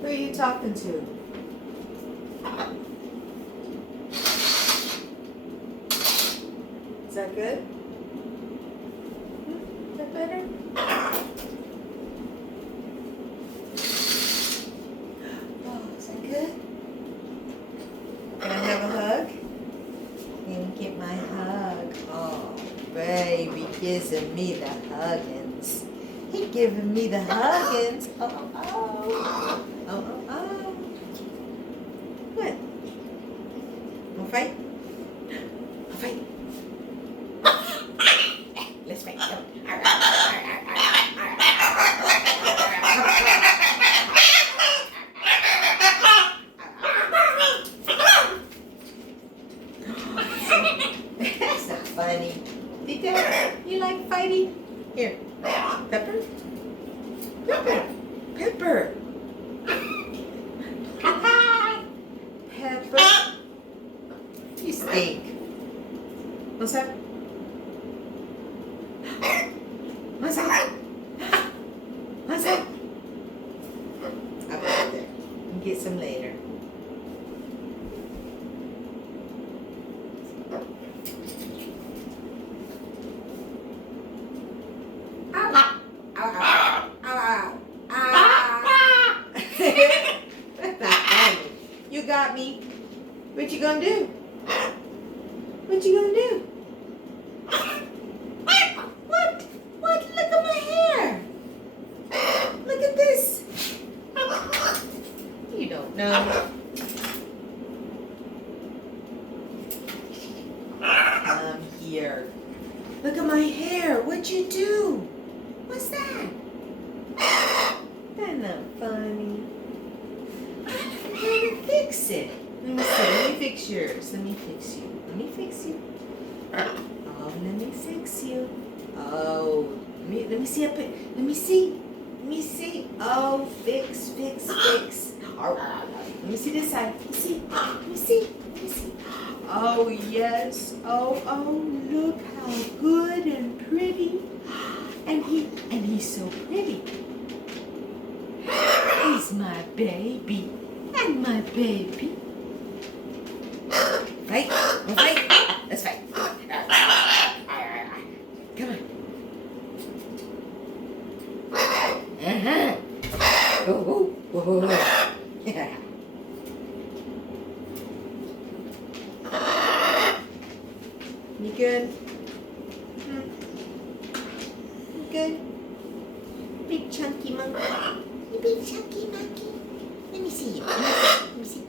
Who are you talking to? Is that good? Is that better? Oh, is that good? Can I have a hug? Let me get my hug. Oh, baby, giving me the huggins. He giving me the huggins. Oh, oh, oh, oh, oh. Good. Wanna fight? Wanna fight? Let's fight. That's not funny. Tita, you like fighting? Here, Pepper? Pepper! Pepper! Pepper! You stink. What's that? What's that? What's that? I'll put it there. And get some later. That's not funny. You got me. What you gonna do? What you gonna do? What? What? Look at my hair. Look at this. You don't know. Come here. Look at my hair. What'd you do? What's that? That's not funny. I'm trying to fix it. Let me see. Let me fix yours. Let me fix you. Let me fix you. Oh, let me fix you. Oh, let me see up it. Let me see. Let me see. Oh, fix, fix, fix. All right. Let me see this side. Let me see. Let me see. Let me see. Oh, yes. Oh, oh, look how good and pretty. And he's so pretty. He's my baby. And my baby. Fight. We'll fight. Let's fight. Come on. Uh-huh. Oh, oh, oh. Yeah. You good? You good? Big chunky monkey. You big chunky monkey. Let me see you. Let me see.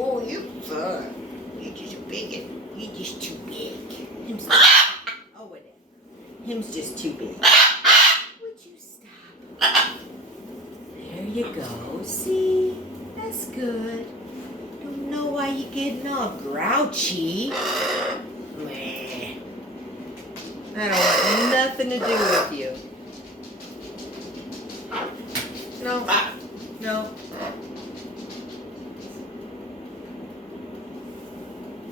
Oh, you fun. You're just big. You're just too big. Him's oh, whatever. Him's just too big. Would you stop? There you go. See? That's good. Don't know why you're getting all grouchy. Meh. I don't want nothing to do with you. No. No.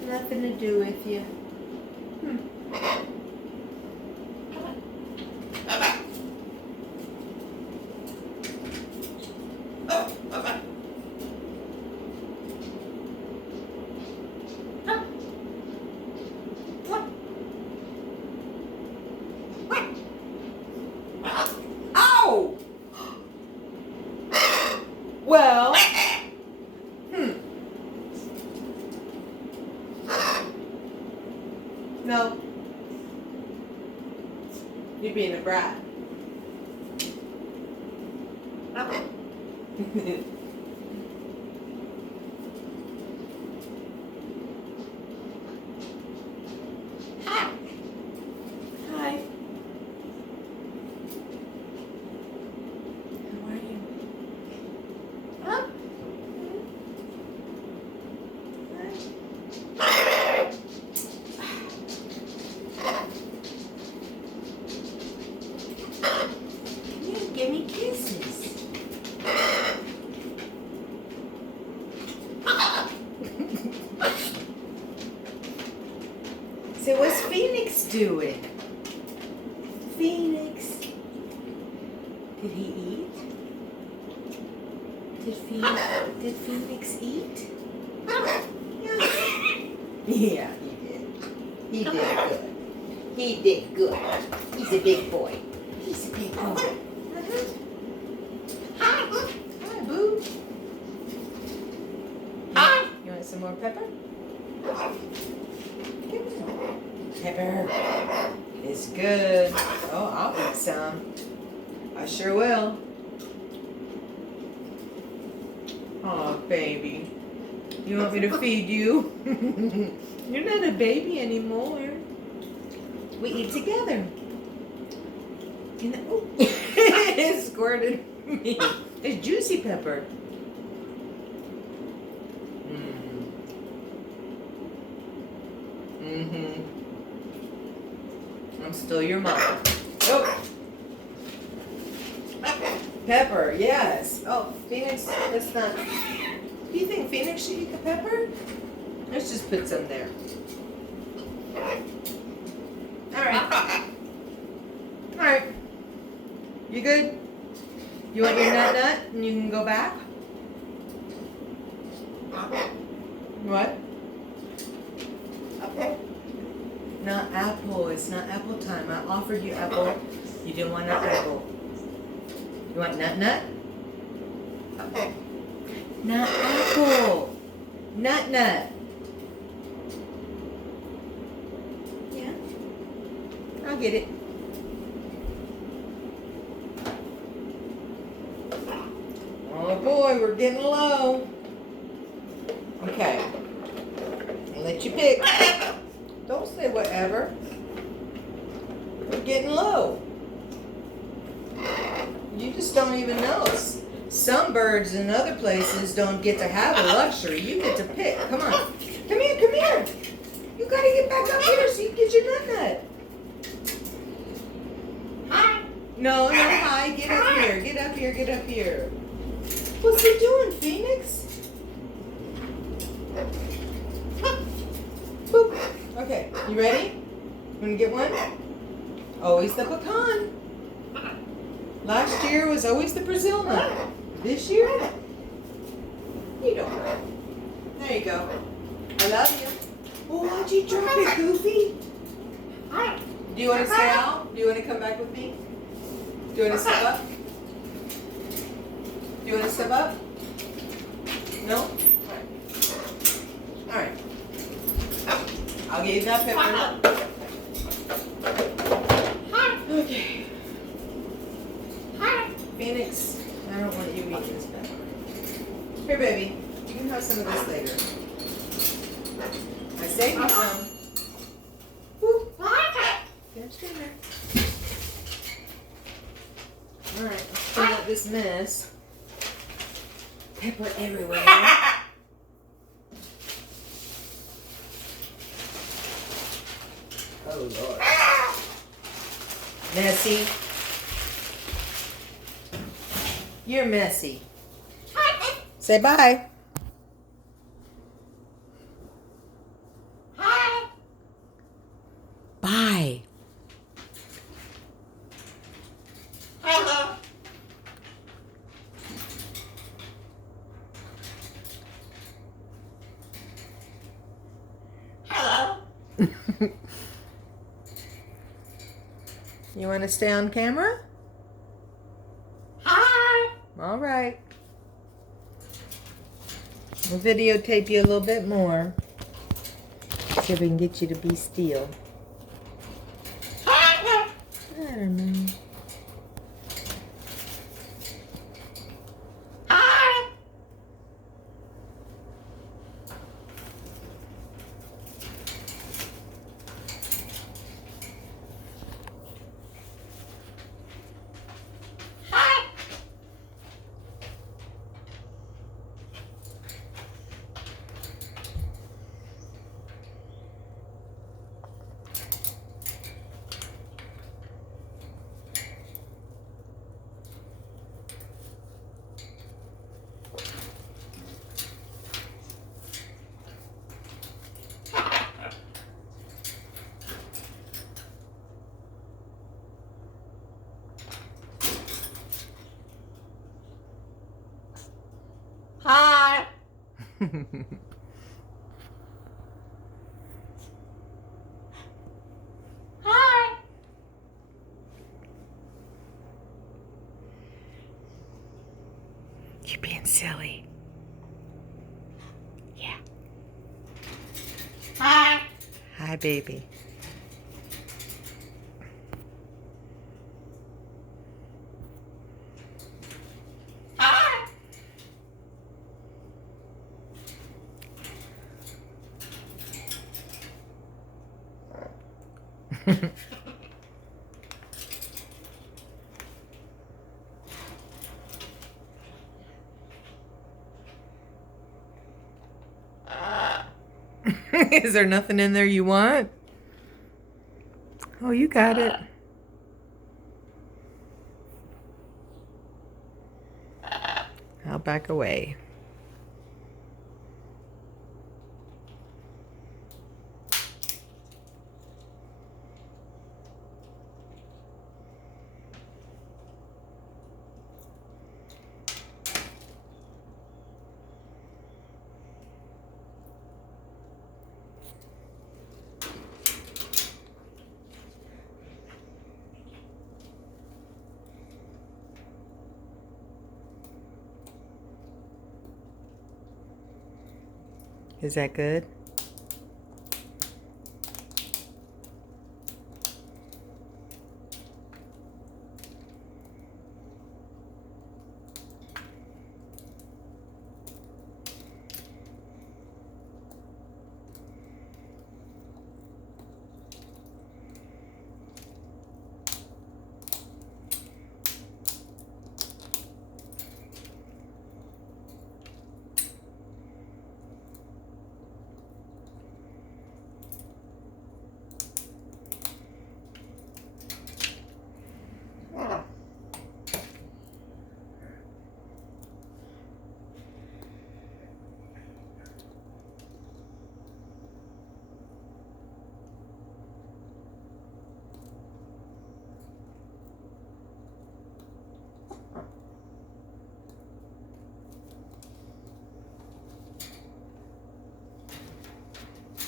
Nothing to do with you. Oh! Well, no. You're being a brat. Hi. Hi. How are you? Huh? Give me kisses. Phoenix. Did he eat? Did Phoenix eat? Yeah. Yeah, he did. He did good. He did good. He's a big boy. He's a big boy. Hi, Boo. You want some more pepper? Pepper is good. Oh, I'll eat some. I sure will. Oh, baby. You want me to feed you? You're not a baby anymore. We eat together. You know, oh, it squirted me. It's juicy pepper. I'm still your mom. Oh. Pepper, yes. Oh, Phoenix, that's not. Do you think Phoenix should eat the pepper? Let's just put some there. Alright. Alright. You good? You want your nut and you can go back? What? Not apple. It's not apple time. I offered you apple. You didn't want nut apple. You want nut? Okay. Not apple. Nut. Yeah. I'll get it. Oh boy, we're getting low. Okay. I'll let you pick. Don't say whatever. We're getting low. You just don't even know. Some birds in other places don't get to have a luxury. You get to pick. Come on. Come here. You gotta get back up here so you can get your nut. Hi. No, hi. Get up here. What's he doing, Phoenix? Boop. Okay, you ready? Wanna get one? Always the pecan. Last year was always the Brazil nut. This year? You don't know. There you go. I love you. Oh, why'd you drop it, Goofy? Do you want to stay out? Do you want to come back with me? Do you want to step up? Do you want to step up? No? Alright. I'll give you that pepper. Okay. Phoenix, I don't want you eating this pepper. Here, baby. You can have some of this later. I saved you some. Woo. Just in there. Alright, let's clean up this mess. Pepper everywhere. Oh, Lord. Messy. You're messy. Say bye. Hi. Bye. Hello. Hello. You want to stay on camera? Hi. All right. We'll videotape you a little bit more. See if we can get you to be still. I don't know. Hi. You're being silly. Yeah. Hi. Hi, baby. Hi. Is there nothing in there you want? Oh, you got it. I'll back away. Is that good?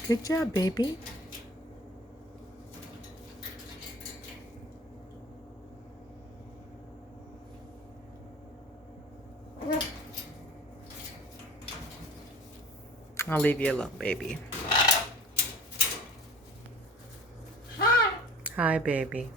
Good job, baby. I'll leave you alone, baby. Hi. Hi, baby.